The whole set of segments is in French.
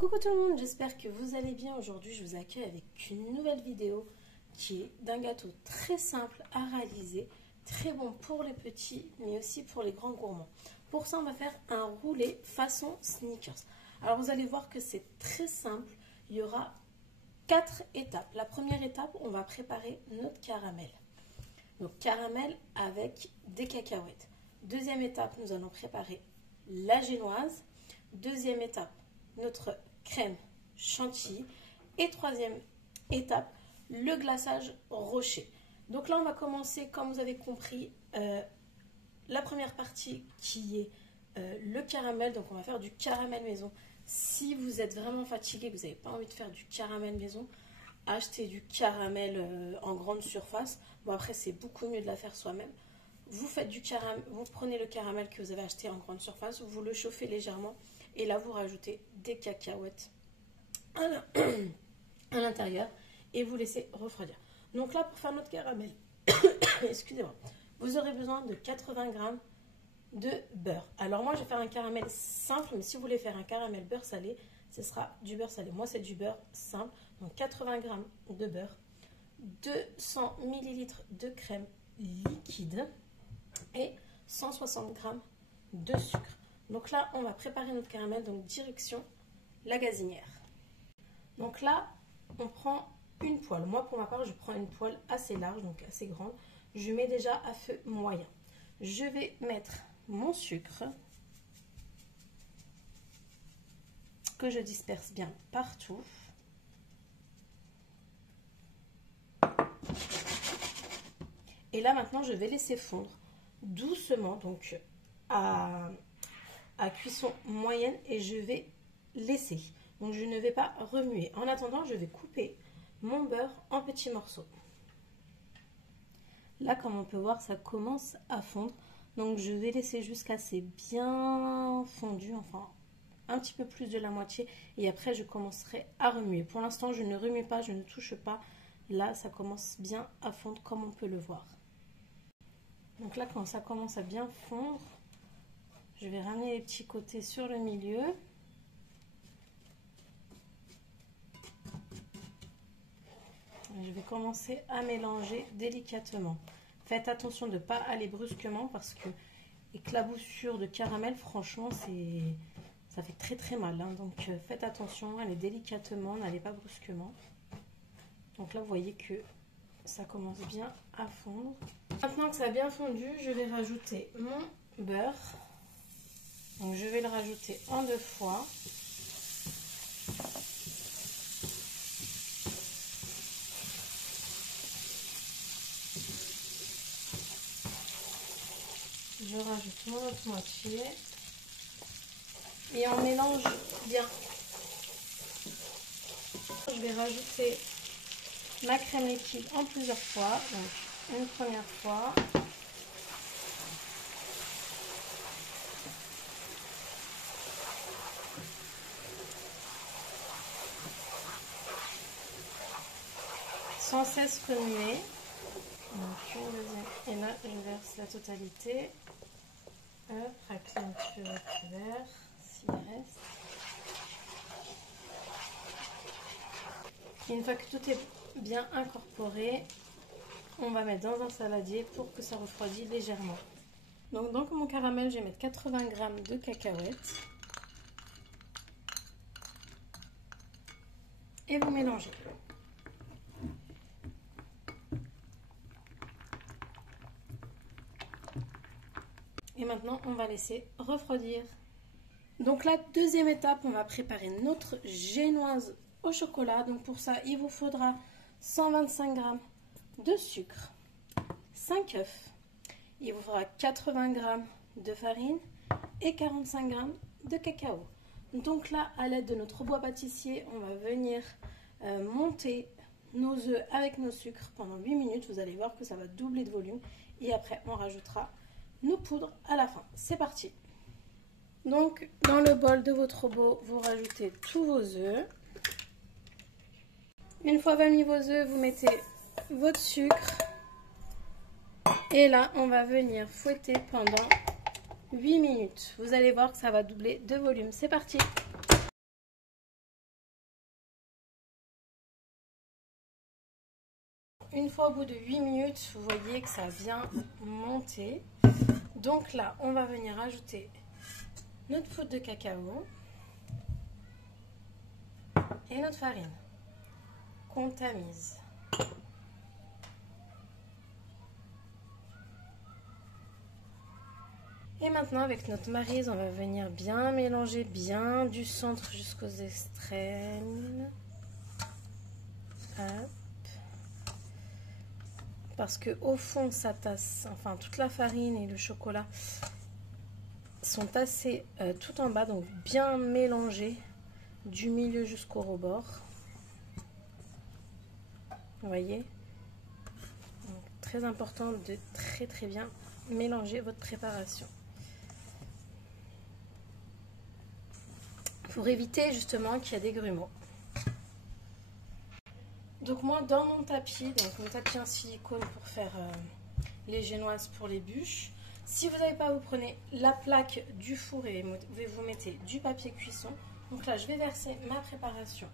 Coucou tout le monde, j'espère que vous allez bien. Aujourd'hui, je vous accueille avec une nouvelle vidéo qui est d'un gâteau très simple à réaliser, très bon pour les petits, mais aussi pour les grands gourmands. Pour ça, on va faire un roulé façon sneakers. Alors, vous allez voir que c'est très simple. Il y aura 4 étapes. La première étape, on va préparer notre caramel. Donc, caramel avec des cacahuètes. Deuxième étape, nous allons préparer la génoise. Deuxième étape, notre crème chantilly. Et troisième étape, le glaçage rocher. Donc là, on va commencer, comme vous avez compris, la première partie qui est le caramel. Donc on va faire du caramel maison. Si vous êtes vraiment fatigué, que vous n'avez pas envie de faire du caramel maison, achetez du caramel en grande surface. Bon, après, c'est beaucoup mieux de la faire soi-même. Vous faites du caramel, vous prenez le caramel que vous avez acheté en grande surface, vous le chauffez légèrement et là vous rajoutez des cacahuètes à l'intérieur et vous laissez refroidir. Donc là, pour faire notre caramel, excusez-moi, vous aurez besoin de 80 g de beurre. Alors moi, je vais faire un caramel simple, mais si vous voulez faire un caramel beurre salé, ce sera du beurre salé. Moi, c'est du beurre simple, donc 80 g de beurre, 200 ml de crème liquide et 160 g de sucre. Donc là, on va préparer notre caramel, donc direction la gazinière. Donc là, on prend une poêle. Moi, pour ma part, je prends une poêle assez large, donc assez grande. Je mets déjà à feu moyen. Je vais mettre mon sucre que je disperse bien partout. Et là, maintenant, je vais laisser fondre doucement, donc à cuisson moyenne, et je vais laisser. Donc, je ne vais pas remuer. En attendant, je vais couper mon beurre en petits morceaux. Là, comme on peut voir, ça commence à fondre. Donc, je vais laisser jusqu'à ce que c'est bien fondu, enfin un petit peu plus de la moitié. Et après, je commencerai à remuer. Pour l'instant, je ne remue pas, je ne touche pas. Là, ça commence bien à fondre, comme on peut le voir. Donc là, quand ça commence à bien fondre, je vais ramener les petits côtés sur le milieu. Je vais commencer à mélanger délicatement. Faites attention de ne pas aller brusquement parce que éclaboussure de caramel, franchement, ça fait très très mal. Hein. Donc faites attention, allez délicatement, n'allez pas brusquement. Donc là, vous voyez que ça commence bien à fondre. Maintenant que ça a bien fondu, je vais rajouter mon beurre. Donc je vais le rajouter en 2 fois. Je rajoute mon autre moitié. Et on mélange bien. Je vais rajouter ma crème liquide en plusieurs fois. Donc une première fois. Sans cesse remuer. Donc une deuxième. Et là, je verse la totalité. Hop, racler un petit peu votre verre, s'il reste. Et une fois que tout est bien incorporé, on va mettre dans un saladier pour que ça refroidisse légèrement. Donc dans mon caramel, je vais mettre 80 g de cacahuètes. Et vous mélangez. Et maintenant, on va laisser refroidir. Donc la deuxième étape, on va préparer notre génoise au chocolat. Donc pour ça, il vous faudra 125 g de sucre, 5 œufs. Il vous faudra 80 g de farine et 45 g de cacao. Donc là, à l'aide de notre bois pâtissier, on va venir monter nos œufs avec nos sucres pendant 8 minutes. Vous allez voir que ça va doubler de volume. Et après, on rajoutera nos poudres à la fin. C'est parti. Donc, dans le bol de votre robot, vous rajoutez tous vos œufs. Une fois mis vos œufs, vous mettez votre sucre. Et là, on va venir fouetter pendant 8 minutes. Vous allez voir que ça va doubler de volume. C'est parti. une fois au bout de 8 minutes, vous voyez que ça vient monter. Donc là, on va venir ajouter notre poudre de cacao et notre farine qu'on tamise. Et maintenant, avec notre maryse, on va venir bien mélanger, bien du centre jusqu'aux extrêmes. Hop. Parce que au fond, sa tasse, enfin toute la farine et le chocolat sont tassés tout en bas, donc bien mélangés du milieu jusqu'au rebord. Vous voyez? Donc, très important de très bien mélanger votre préparation. Pour éviter justement qu'il y ait des grumeaux. Donc moi dans mon tapis, en silicone pour faire les génoises pour les bûches. Si vous n'avez pas, vous prenez la plaque du four et vous mettez du papier cuisson. Donc là je vais verser ma préparation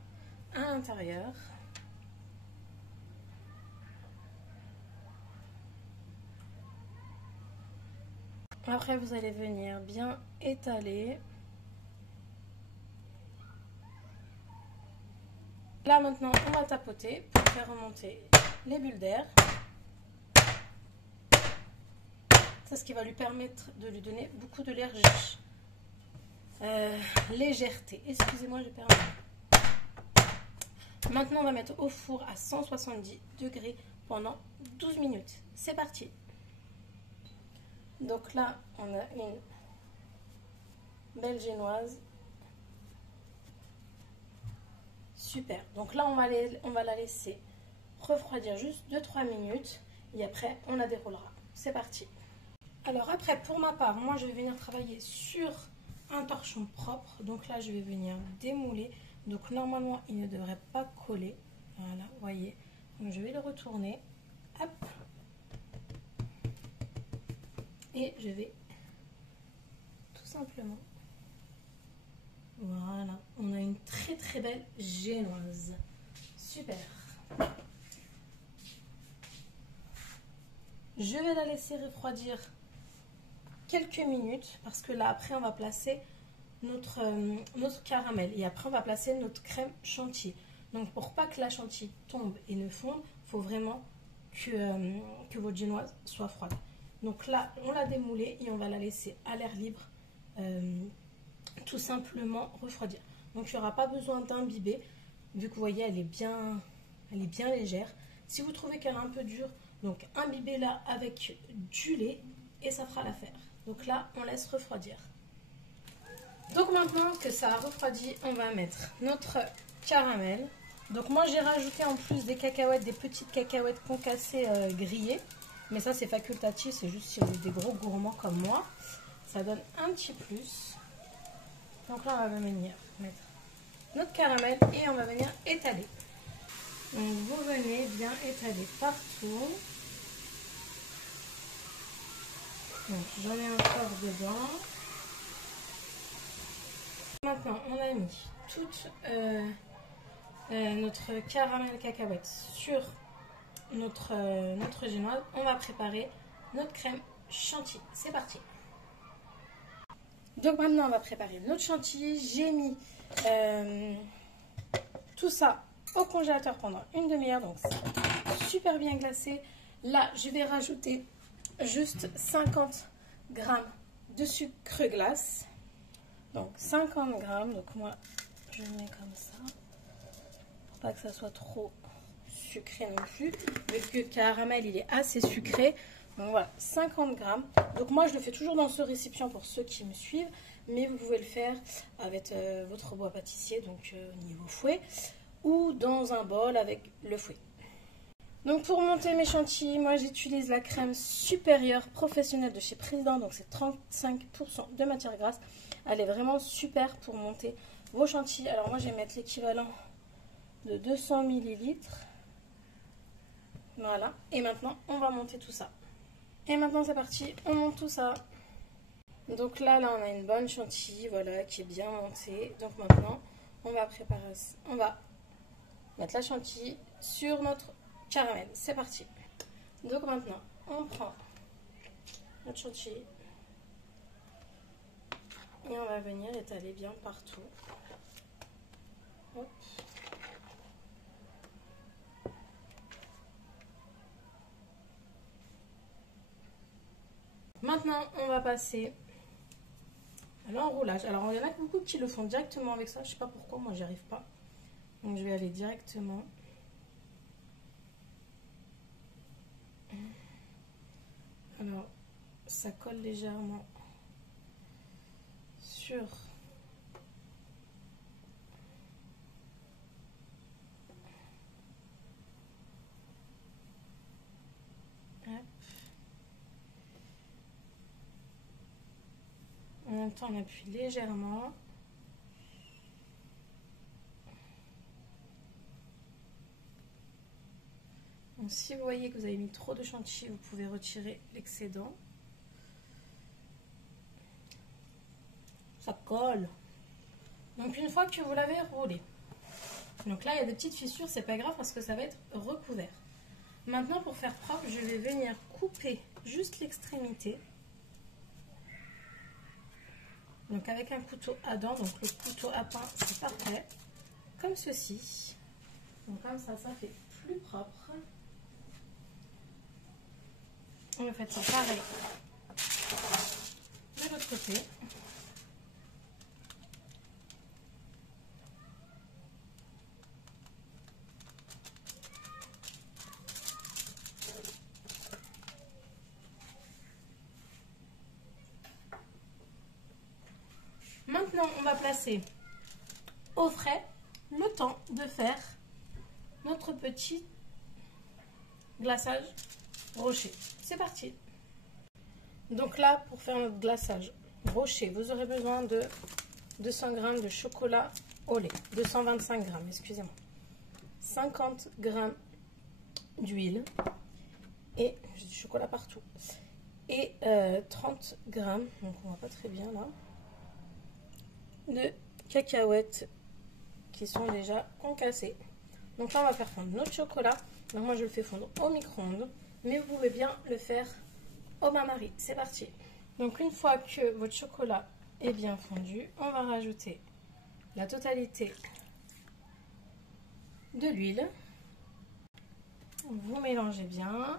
à l'intérieur. Après vous allez venir bien étaler. Là maintenant on va tapoter pour faire remonter les bulles d'air. C'est ce qui va lui permettre de lui donner beaucoup de légèreté. Excusez-moi, j'ai perdu. Maintenant on va mettre au four à 170 degrés pendant 12 minutes. C'est parti. Donc là on a une belle génoise. Super, donc là on va la laisser refroidir juste 2-3 minutes et après on la déroulera. C'est parti. Alors après pour ma part, moi je vais venir travailler sur un torchon propre. Donc là je vais venir démouler. Donc normalement il ne devrait pas coller. Voilà, vous voyez. Donc je vais le retourner. Hop. Et je vais tout simplement... Voilà, on a une très belle génoise. Super. Je vais la laisser refroidir quelques minutes parce que là après on va placer notre caramel et après on va placer notre crème chantilly. Donc pour pas que la chantilly tombe et ne fonde, il faut vraiment que votre génoise soit froide. Donc là on l'a démoulée et on va la laisser à l'air libre. Tout simplement refroidir. Donc il n'y aura pas besoin d'imbiber vu que vous voyez elle est bien légère. Si vous trouvez qu'elle est un peu dure, donc imbibez-la avec du lait et ça fera l'affaire. Donc là on laisse refroidir. Donc maintenant que ça a refroidi, on va mettre notre caramel. Donc moi j'ai rajouté en plus des cacahuètes, des petites cacahuètes concassées grillées. Mais ça c'est facultatif, c'est juste si vous êtes des gros gourmands comme moi. Ça donne un petit plus. Donc là, on va venir mettre notre caramel et on va venir étaler. Donc vous venez bien étaler partout. Donc j'en ai encore dedans. Maintenant, on a mis toute notre caramel cacahuète sur notre génoise. On va préparer notre crème chantilly. C'est parti. Donc maintenant on va préparer notre chantilly. J'ai mis tout ça au congélateur pendant une demi-heure. Donc c'est super bien glacé. Là je vais rajouter juste 50 g de sucre glace. Donc 50 g. Donc moi je le mets comme ça. Pour pas que ça soit trop sucré non plus. Vu que le caramel il est assez sucré. Donc voilà, 50 g. Donc moi je le fais toujours dans ce récipient pour ceux qui me suivent, mais vous pouvez le faire avec votre bois pâtissier, donc au niveau fouet, ou dans un bol avec le fouet. Donc pour monter mes chantilly, moi j'utilise la crème supérieure professionnelle de chez Président, donc c'est 35% de matière grasse. Elle est vraiment super pour monter vos chantilly. Alors moi je vais mettre l'équivalent de 200 ml. Voilà, et maintenant on va monter tout ça. Et maintenant c'est parti, on monte tout ça. Donc là on a une bonne chantilly, voilà, qui est bien montée. Donc maintenant on va mettre la chantilly sur notre caramel. C'est parti. Donc maintenant, on prend notre chantilly et on va venir étaler bien partout. Hop. Maintenant, on va passer à l'enroulage. Alors, il y en a beaucoup qui le font directement avec ça. Je ne sais pas pourquoi, moi, j'y arrive pas. Donc, je vais aller directement. Alors, ça colle légèrement sur en même temps on appuie légèrement. Donc, si vous voyez que vous avez mis trop de chantilly, vous pouvez retirer l'excédent. Ça colle. Donc une fois que vous l'avez roulé, donc là il y a des petites fissures, c'est pas grave parce que ça va être recouvert. Maintenant pour faire propre, je vais venir couper juste l'extrémité. Donc avec un couteau à dents, donc le couteau à pain c'est parfait. Comme ceci. Donc comme ça, ça fait plus propre. On va faire ça pareil de l'autre côté. Maintenant, on va placer au frais le temps de faire notre petit glaçage rocher. C'est parti. Donc là, pour faire notre glaçage rocher, vous aurez besoin de 200 g de chocolat au lait. 225 g, excusez-moi. 50 g d'huile. Et j'ai du chocolat partout. Et 30 g, donc on voit pas très bien là, de cacahuètes qui sont déjà concassées. Donc là, on va faire fondre notre chocolat. Donc moi, je le fais fondre au micro-ondes. Mais vous pouvez bien le faire au bain-marie. C'est parti. Donc une fois que votre chocolat est bien fondu, on va rajouter la totalité de l'huile. Vous mélangez bien.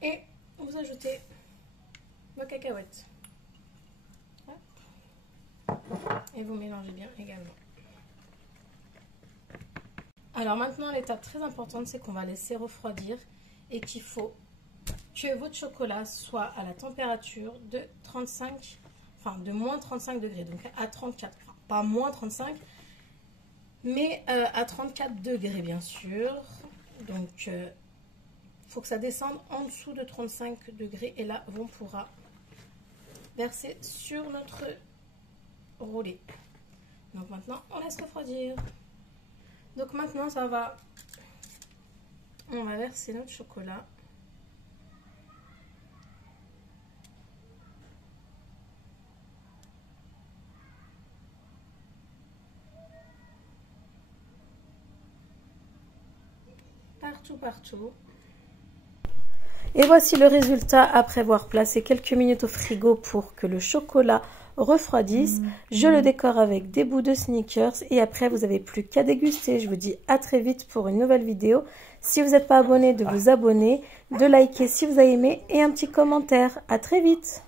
Et vous ajoutez vos cacahuètes. Et vous mélangez bien également. Alors maintenant, l'étape très importante, c'est qu'on va laisser refroidir et qu'il faut que votre chocolat soit à la température de 35, enfin de moins 35 degrés, donc à 34, enfin, pas moins 35, mais à 34 degrés bien sûr. Donc il faut que ça descende en dessous de 35 degrés et là, on pourra verser sur notre roulé. Donc maintenant, on laisse refroidir. Donc maintenant, on va verser notre chocolat. Partout. Et voici le résultat après avoir placé quelques minutes au frigo pour que le chocolat refroidisse. Je le décore avec des bouts de Snickers et après vous n'avez plus qu'à déguster. Je vous dis à très vite pour une nouvelle vidéo. Si vous n'êtes pas abonné, de vous abonner, de liker si vous avez aimé et un petit commentaire. À très vite.